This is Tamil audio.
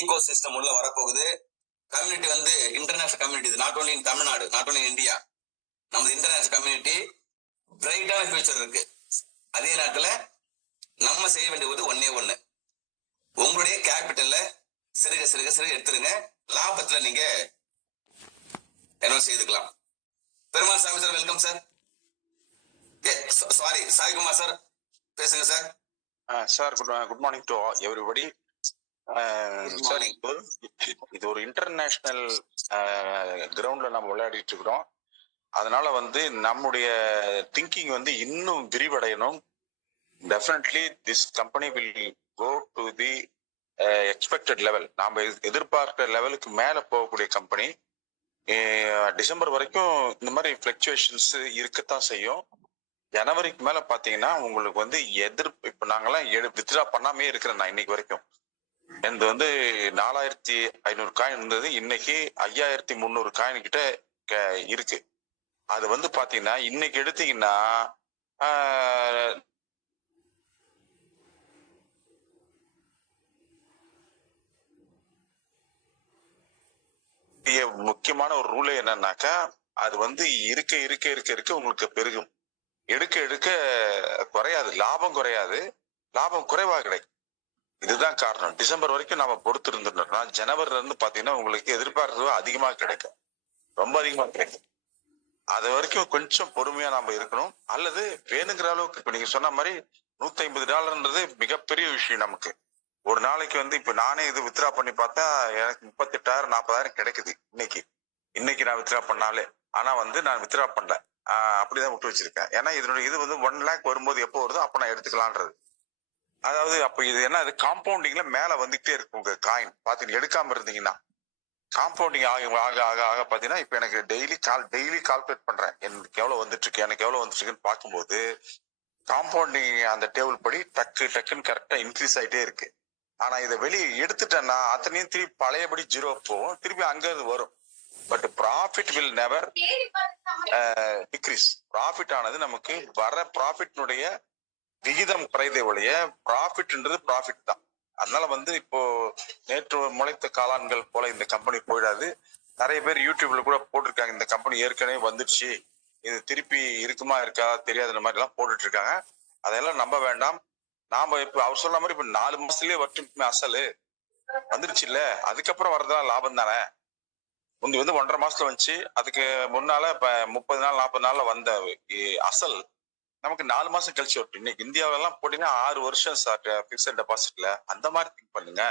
ஈகோ சிஸ்டம் உள்ள வரப்போகுது. கம்யூனிட்டி வந்து international community, not only in Tamil Nadu, not only in India. நமது இன்டர்நேஷனல் கம்யூனிட்டி பிரைட்டான ஃபியூச்சர் இருக்கு. அதே நேரத்தில் நம்ம செய்ய வேண்டியது ஒன்னே ஒண்ணு, உங்களுடைய கேபிட்டல்ல சிறுக சிறுக சிறுக எடுத்துருங்க. லாபத்துல நீங்க என்ன செய்துக்கலாம். Perumal Sami sir, welcome sir. Sorry, Saikumar sir, பேசுங்க sir. Sir, good morning to everybody. இது ஒரு இன்டர்நேஷனல் கிரவுண்ட்ல நம்ம விளையாடிட்டு இருக்கிறோம். அதனால வந்து நம்முடைய திங்கிங் வந்து இன்னும் விரிவடையணும். Definitely this company will go to the expected level. நாம எதிர்பார்க்கிற லெவலுக்கு மேல போகக்கூடிய கம்பெனி. டிசம்பர் வரைக்கும் இந்த மாதிரி பிளக்சுவேஷன்ஸ் இருக்கத்தான் செய்யும். ஜனவரிக்கு மேல பாத்தீங்கன்னா உங்களுக்கு வந்து இப்ப நாங்கெல்லாம் வித்ட்ரா பண்ணாமே இருக்கிறேன். நான் இன்னைக்கு வரைக்கும் எனது வந்து 4500 காயின் இருந்தது, இன்னைக்கு 5300 காயின் கிட்ட இருக்கு. அது வந்து பாத்தீங்கன்னா இன்னைக்கு எடுத்தீங்கன்னா முக்கியமான ஒரு ரூலே என்னன்னாக்கா, அது வந்து இருக்க இருக்க இருக்க இருக்க உங்களுக்கு பெருகும். எடுக்க எடுக்க குறையாது, லாபம் குறையாது, லாபம் குறைவா கிடைக்கும். இதுதான் காரணம். டிசம்பர் வரைக்கும் நாம பொறுத்து இருந்துட்டோம்னா ஜனவரில இருந்து பாத்தீங்கன்னா உங்களுக்கு எதிர்பார்க்கிறது அதிகமா கிடைக்கும், ரொம்ப அதிகமா கிடைக்கும். அது வரைக்கும் கொஞ்சம் பொறுமையா நாம இருக்கணும். அல்லது வேணுங்கிற அளவுக்கு இப்ப நீங்க சொன்ன மாதிரி $150 மிகப்பெரிய விஷயம் நமக்கு. ஒரு நாளைக்கு வந்து இப்ப நானே இது வித்ரா பண்ணி பார்த்தா எனக்கு 38,000 40,000 கிடைக்குது இன்னைக்கு நான் வித்ரா பண்ணாலே. ஆனா வந்து நான் வித்ரா பண்ணல, அப்படிதான் விட்டு வச்சிருக்கேன். ஏன்னா இதனுடைய இது வந்து 1 lakh வரும்போது எப்போ வருதோ அப்ப நான் எடுத்துக்கலான்றது. அதாவது அப்ப இது என்ன, அது காம்பவுண்டிங்ல மேல வந்துகிட்டே இருக்கு. உங்க காயின் பாத்தீங்கன்னா எடுக்காம இருந்தீங்கன்னா காம்பவுண்டிங் ஆக ஆக ஆக ஆக பாத்தீங்கன்னா இப்ப எனக்கு டெய்லி கால்குலேட் பண்றேன் எனக்கு எவ்வளவு வந்துட்டு இருக்குன்னு பார்க்கும்போது காம்பவுண்டிங் அந்த டேபிள் படி டக்குன்னு கரெக்டா இன்க்ரீஸ் ஆயிட்டே இருக்கு. ஆனா இதை வெளியே எடுத்துட்டேன்னா அத்தனையும் திருப்பி பழையபடி 0 போகும், திருப்பி அங்க இருந்து வரும். But profit will never decrease. Profit ஆனது நமக்கு வர ப்ராஃபிட்னுடைய விகிதம் குறைதே ஒழிய ப்ராஃபிட்ன்றது ப்ராஃபிட் தான். அதனால வந்து இப்போ நேற்று முளைத்த காளான்கள் போல இந்த கம்பெனி போயிடாது. நிறைய பேர் யூடியூப்ல கூட போட்டிருக்காங்க, இந்த கம்பெனி ஏற்கனவே வந்துடுச்சு, இது திருப்பி இருக்குமா இருக்கா தெரியாத மாதிரி எல்லாம் போட்டுட்டு இருக்காங்க. அதெல்லாம் நம்ப வேண்டாம். நாம இப்ப அவர் சொன்ன மாதிரி இப்ப 4 மாசத்துலயே வட்டி அசலு வந்துருச்சு இல்ல, அதுக்கப்புறம் வர்றதுலாம் லாபம் தானே. முந்தி வந்து 1.5 மாசத்துல வந்துச்சு, அதுக்கு முன்னால இப்ப 30 நாள் 40 நாள்ல வந்த அசல் நமக்கு 4 மாசம் கழிச்சு வரட்டும். இன்னைக்கு இந்தியாவில எல்லாம் போட்டீங்கன்னா 6 வருஷம் பிக்ஸட் டெபாசிட்ல. அந்த மாதிரி திங்க் பண்ணுங்க.